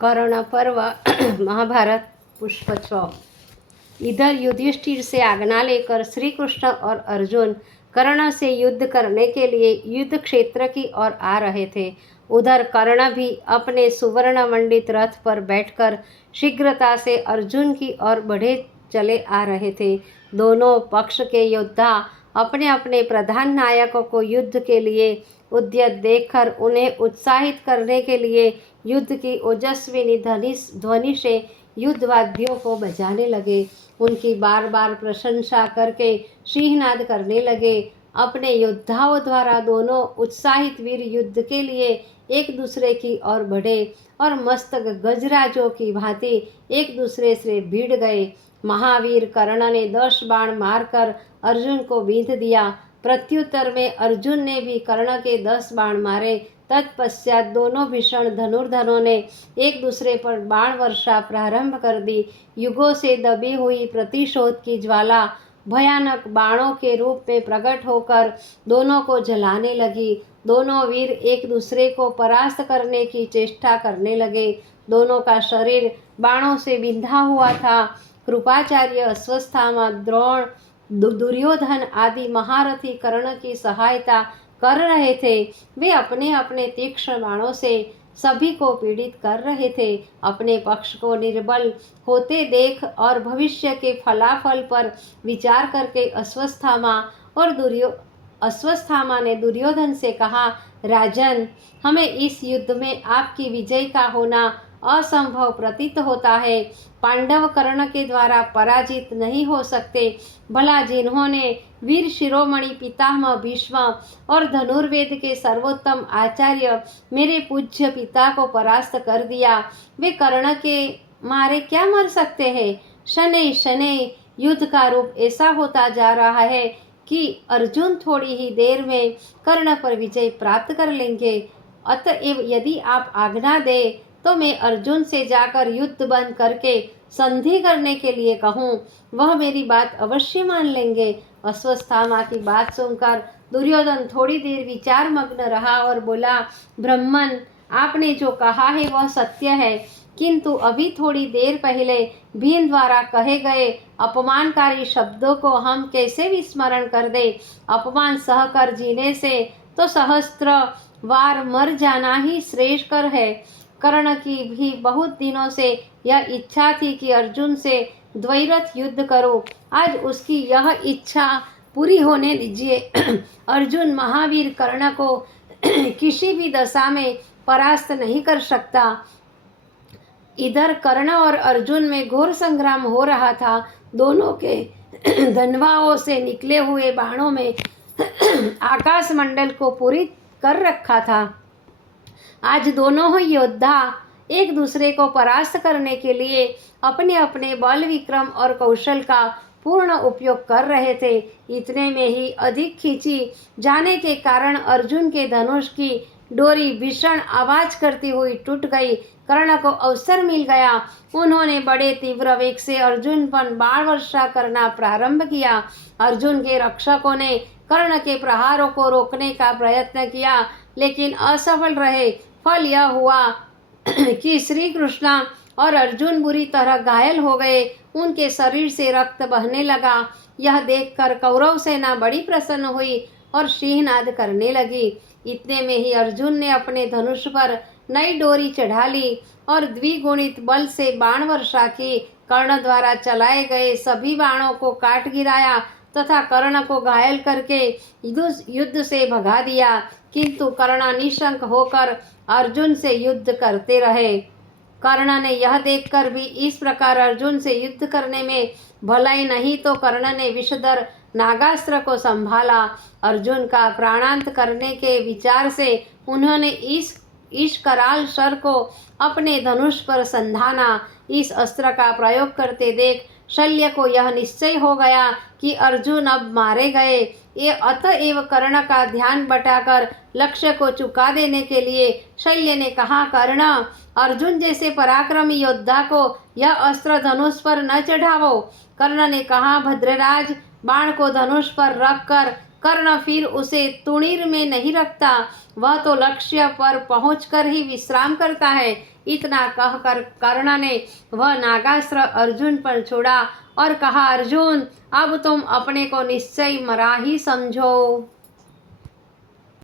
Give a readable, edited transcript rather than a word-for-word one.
कर्ण पर्व महाभारत पुष्प 6। इधर युधिष्ठिर से आज्ञा लेकर श्री कृष्ण और अर्जुन कर्ण से युद्ध करने के लिए युद्ध क्षेत्र की ओर आ रहे थे। उधर कर्ण भी अपने सुवर्ण मंडित रथ पर बैठकर शीघ्रता से अर्जुन की ओर बढ़े चले आ रहे थे। दोनों पक्ष के योद्धा अपने अपने प्रधान नायकों को युद्ध के लिए उद्यत देखकर उन्हें उत्साहित करने के लिए युद्ध की ओजस्विनी ध्वनि से युद्ध वाद्यों को बजाने लगे। उनकी बार बार प्रशंसा करके सिंहनाद करने लगे। अपने योद्धाओं द्वारा दोनों उत्साहित वीर युद्ध के लिए एक दूसरे की ओर बढ़े और मस्तक गजराजों की भांति एक दूसरे से भिड़ गए। महावीर कर्ण ने 10 बाण मारकर अर्जुन को बींध दिया। प्रत्युत्तर में अर्जुन ने भी कर्ण के 10 बाण मारे। तत्पश्चात दोनों भीषण धनुर्धरों ने एक दूसरे पर बाण वर्षा प्रारंभ कर दी। युगों से दबी हुई प्रतिशोध की ज्वाला भयानक बाणों के रूप में प्रकट होकर दोनों को जलाने लगी। दोनों वीर एक दूसरे को परास्त करने की चेष्टा करने लगे। दोनों का शरीर बाणों से बिंधा हुआ था। कृपाचार्य, अश्वत्थामा, द्रोण, दुर्योधन आदि महारथी कर्ण की सहायता कर रहे थे। वे अपने अपने तीक्ष्ण बाणों से सभी को पीड़ित कर रहे थे। अपने पक्ष को निर्बल होते देख और भविष्य के फलाफल पर विचार करके अश्वत्थामा ने दुर्योधन से कहा, राजन, हमें इस युद्ध में आपकी विजय का होना असंभव प्रतीत होता है। पांडव कर्ण के द्वारा पराजित नहीं हो सकते। भला जिन्होंने वीर शिरोमणि पितामह भीष्म और धनुर्वेद के सर्वोत्तम आचार्य मेरे पूज्य पिता को परास्त कर दिया, वे कर्ण के मारे क्या मर सकते हैं? शनै शनै युद्ध का रूप ऐसा होता जा रहा है कि अर्जुन थोड़ी ही देर में कर्ण पर विजय प्राप्त कर लेंगे। अतएव यदि आप आज्ञा दें तो मैं अर्जुन से जाकर युद्ध बंद करके संधि करने के लिए कहूँ, वह मेरी बात अवश्य मान लेंगे। अश्वत्थामा की बात सुनकर दुर्योधन थोड़ी देर विचार मग्न रहा और बोला, ब्राह्मण, आपने जो कहा है वह सत्य है, किंतु अभी थोड़ी देर पहले भीम द्वारा कहे गए अपमानकारी शब्दों को हम कैसे विस्मरण कर दे? अपमान सहकर जीने से तो सहस्त्र बार मर जाना ही श्रेयस्कर है। कर्ण की भी बहुत दिनों से यह इच्छा थी कि अर्जुन से द्वैरथ युद्ध करो। आज उसकी यह इच्छा पूरी होने दीजिए। अर्जुन महावीर कर्ण को किसी भी दशा में परास्त नहीं कर सकता। इधर कर्ण और अर्जुन में घोर संग्राम हो रहा था। दोनों के धनवाओं से निकले हुए बाणों में आकाश मंडल को पूरी कर रखा था। आज दोनों ही योद्धा एक दूसरे को परास्त करने के लिए अपने अपने बल, विक्रम और कौशल का पूर्ण उपयोग कर रहे थे। इतने में ही अधिक खींची जाने के कारण अर्जुन के धनुष की डोरी भीषण आवाज करती हुई टूट गई। कर्ण को अवसर मिल गया। उन्होंने बड़े तीव्र वेग से अर्जुन पर बाण वर्षा करना प्रारंभ किया। अर्जुन के रक्षकों ने कर्ण के प्रहारों को रोकने का प्रयत्न किया, लेकिन असफल रहे। फल यह हुआ कि श्री कृष्ण और अर्जुन बुरी तरह घायल हो गए। उनके शरीर से रक्त बहने लगा। यह देखकर कौरव सेना बड़ी प्रसन्न हुई और सिंहनाद करने लगी। इतने में ही अर्जुन ने अपने धनुष पर नई डोरी चढ़ा ली और द्विगुणित बल से बाण वर्षा की। कर्ण द्वारा चलाए गए सभी बाणों को काट गिराया तथा कर्ण को घायल करके युद्ध से भगा दिया। किंतु कर्ण निशंक होकर अर्जुन से युद्ध करते रहे। कर्ण ने यह देखकर भी इस प्रकार अर्जुन से युद्ध करने में भलाई नहीं तो कर्ण ने विषधर नागास्त्र को संभाला। अर्जुन का प्राणांत करने के विचार से उन्होंने इस कराल शर को अपने धनुष पर संधाना। इस अस्त्र का प्रयोग करते देख शल्य को यह निश्चय हो गया कि अर्जुन अब मारे गए। ये अतएव कर्ण का ध्यान बटाकर लक्ष्य को चुका देने के लिए शल्य ने कहा, कर्ण, अर्जुन जैसे पराक्रमी योद्धा को यह अस्त्र धनुष पर न चढ़ावो। कर्ण ने कहा, भद्रराज, बाण को धनुष पर रखकर कर्ण फिर उसे तुणीर में नहीं रखता, वह तो लक्ष्य पर पहुंचकर ही विश्राम करता है। इतना कहकर कर्ण ने वह नागास्त्र अर्जुन पर छोड़ा और कहा, अर्जुन अब तुम अपने को निश्चय मरा ही समझो।